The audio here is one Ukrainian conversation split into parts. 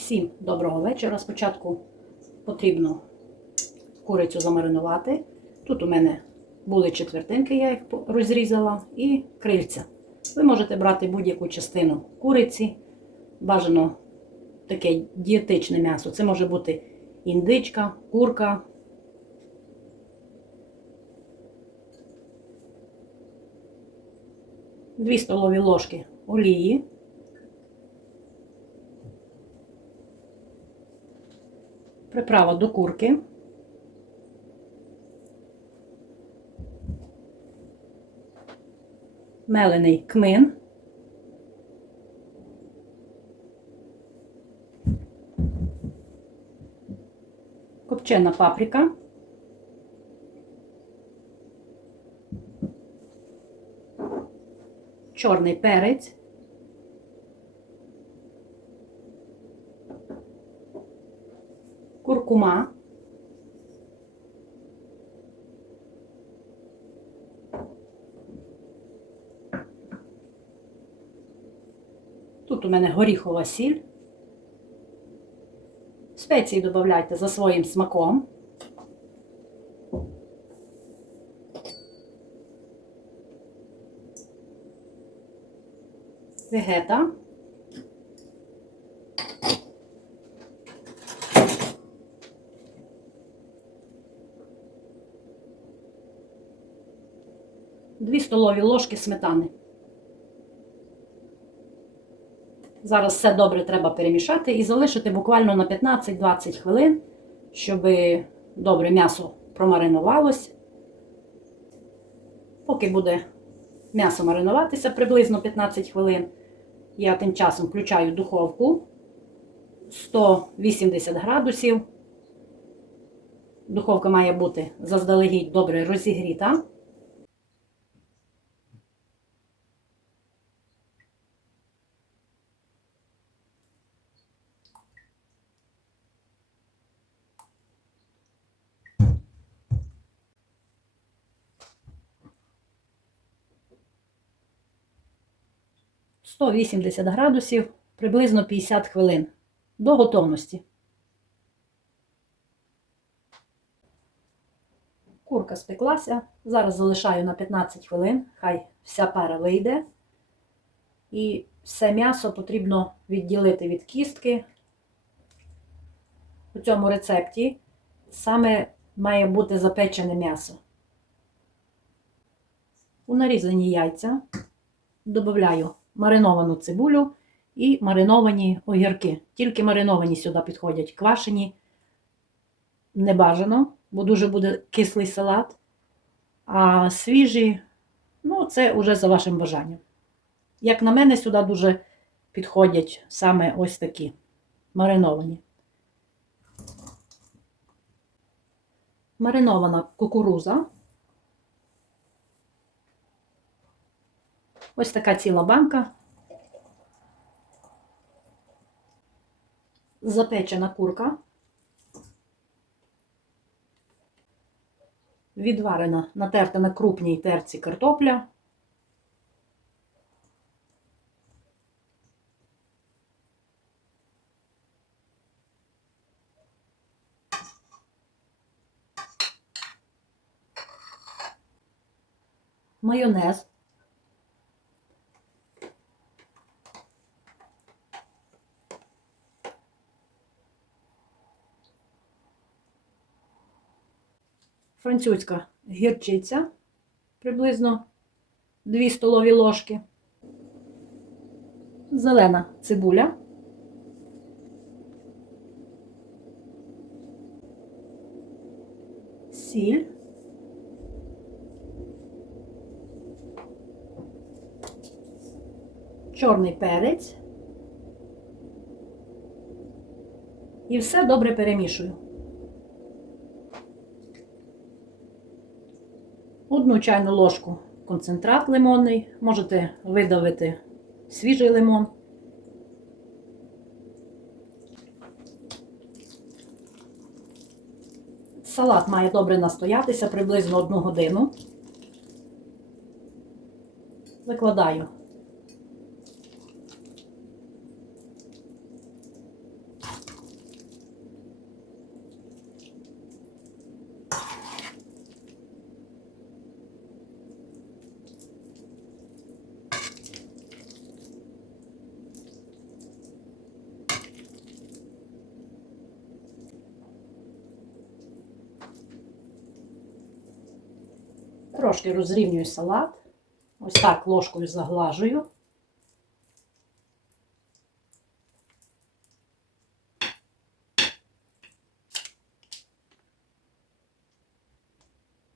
Всім доброго вечора. Спочатку потрібно курицю замаринувати. Тут у мене були четвертинки, я їх розрізала, і крильця. Ви можете брати будь-яку частину куриці, бажано таке дієтичне м'ясо. Це може бути індичка, курка. Дві столові ложки олії. Приправа до курки. Мелений кмин. Копчена паприка. Чорний перець. Куркума. Тут у мене горіхова сіль. Спеції додавайте за своїм смаком. Вегета. Дві столові ложки сметани. Зараз все добре треба перемішати і залишити буквально на 15-20 хвилин, щоб добре м'ясо промаринувалось. Поки буде м'ясо маринуватися приблизно 15 хвилин, я тим часом включаю духовку 180 градусів. Духовка має бути заздалегідь добре розігріта. – 180 градусів, приблизно 50 хвилин до готовності. Курка спеклася. Зараз залишаю на 15 хвилин, хай вся пара вийде. І все м'ясо потрібно відділити від кістки. У цьому рецепті саме має бути запечене м'ясо. У нарізані яйця додаю мариновану цибулю і мариновані огірки. Тільки мариновані сюди підходять. Квашені не бажано, бо дуже буде кислий салат. А свіжі, ну, це вже за вашим бажанням. Як на мене, сюди дуже підходять саме ось такі мариновані. Маринована кукуруза. Ось така ціла банка. Запечена курка. Відварена, натерта на крупній терці картопля. Майонез. Французька гірчиця, приблизно 2 столові ложки, зелена цибуля, сіль, чорний перець. І все добре перемішую. Одну чайну ложку концентрат лимонний, можете видавити свіжий лимон. Салат має добре настоятися приблизно одну годину. Викладаю Трошки розрівнюю салат. Ось так ложкою заглажую.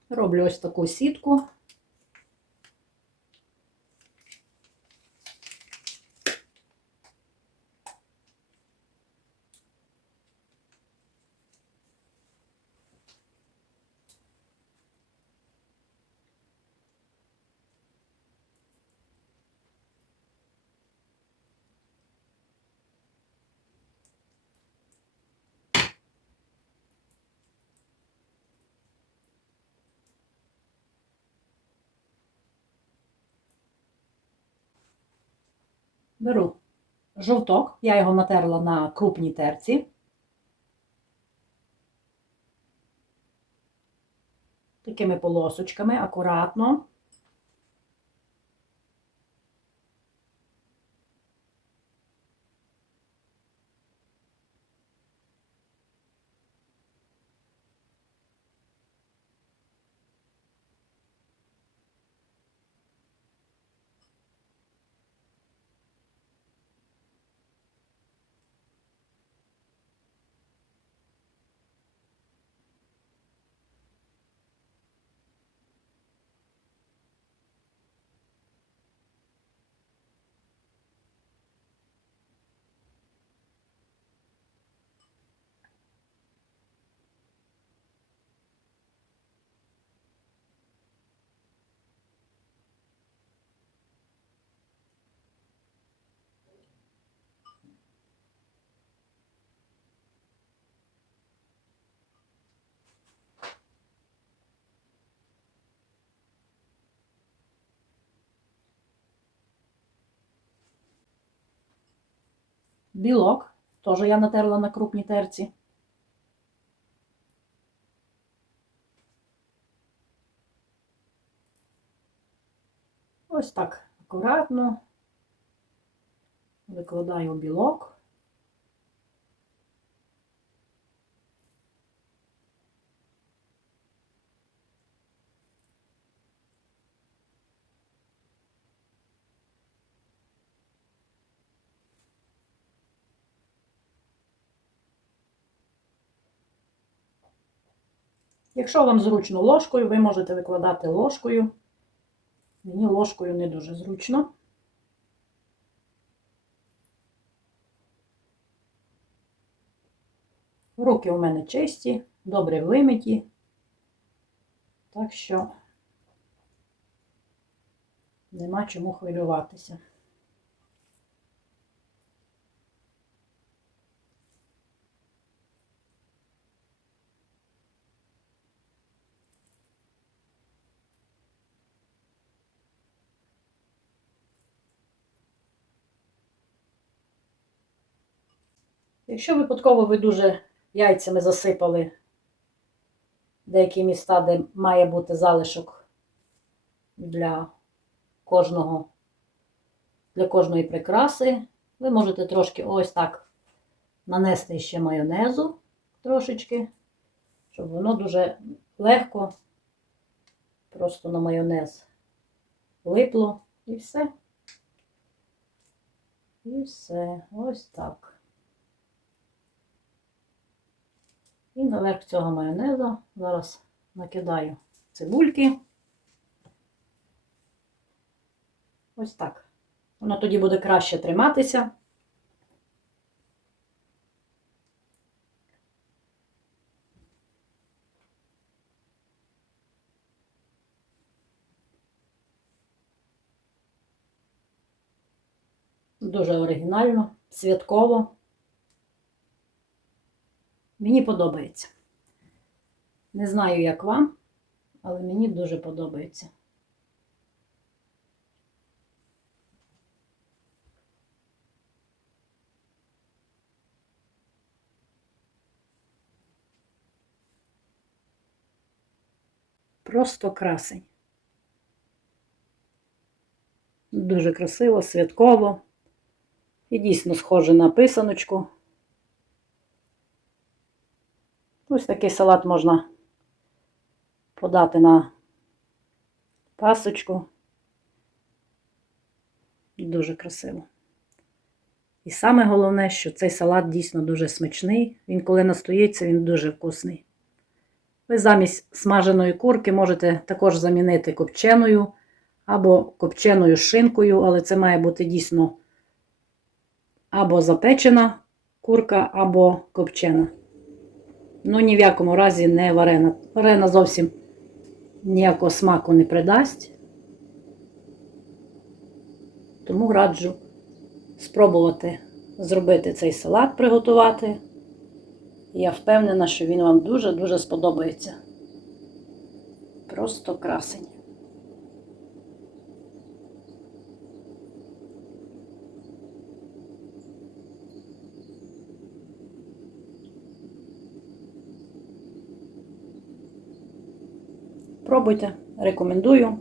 Роблю ось таку сітку. Беру жовток, я його натерла на крупній терці. Такими полосочками, акуратно. Білок, теж я натерла на крупній терці. Ось так акуратно викладаю білок. Якщо вам зручно ложкою, ви можете викладати ложкою. Мені ложкою не дуже зручно. Руки у мене чисті, добре вимиті. Так що нема чому хвилюватися. Якщо випадково ви дуже яйцями засипали деякі міста, де має бути залишок для кожного, для кожної прикраси, ви можете трошки ось так нанести ще майонезу трошечки, щоб воно дуже легко просто на майонез липло і все. І все. Ось так. І наверх цього майонезу зараз накидаю цибульки. Ось так. Воно тоді буде краще триматися. Дуже оригінально, святково. Мені подобається. Не знаю, як вам, але мені дуже подобається. Просто красень. Дуже красиво, святково. І дійсно схоже на писаночку. Ось такий салат можна подати на пасочку. Дуже красиво. І саме головне, що цей салат дійсно дуже смачний. Він, коли настоїться, він дуже вкусний. Ви замість смаженої курки можете також замінити копченою або копченою шинкою, але це має бути дійсно або запечена курка, або копчена. Ну, ні в якому разі не варена. Варена зовсім ніякого смаку не придасть. Тому раджу спробувати зробити цей салат, приготувати. Я впевнена, що він вам дуже-дуже сподобається. Просто красень. Пробуйте, рекомендую.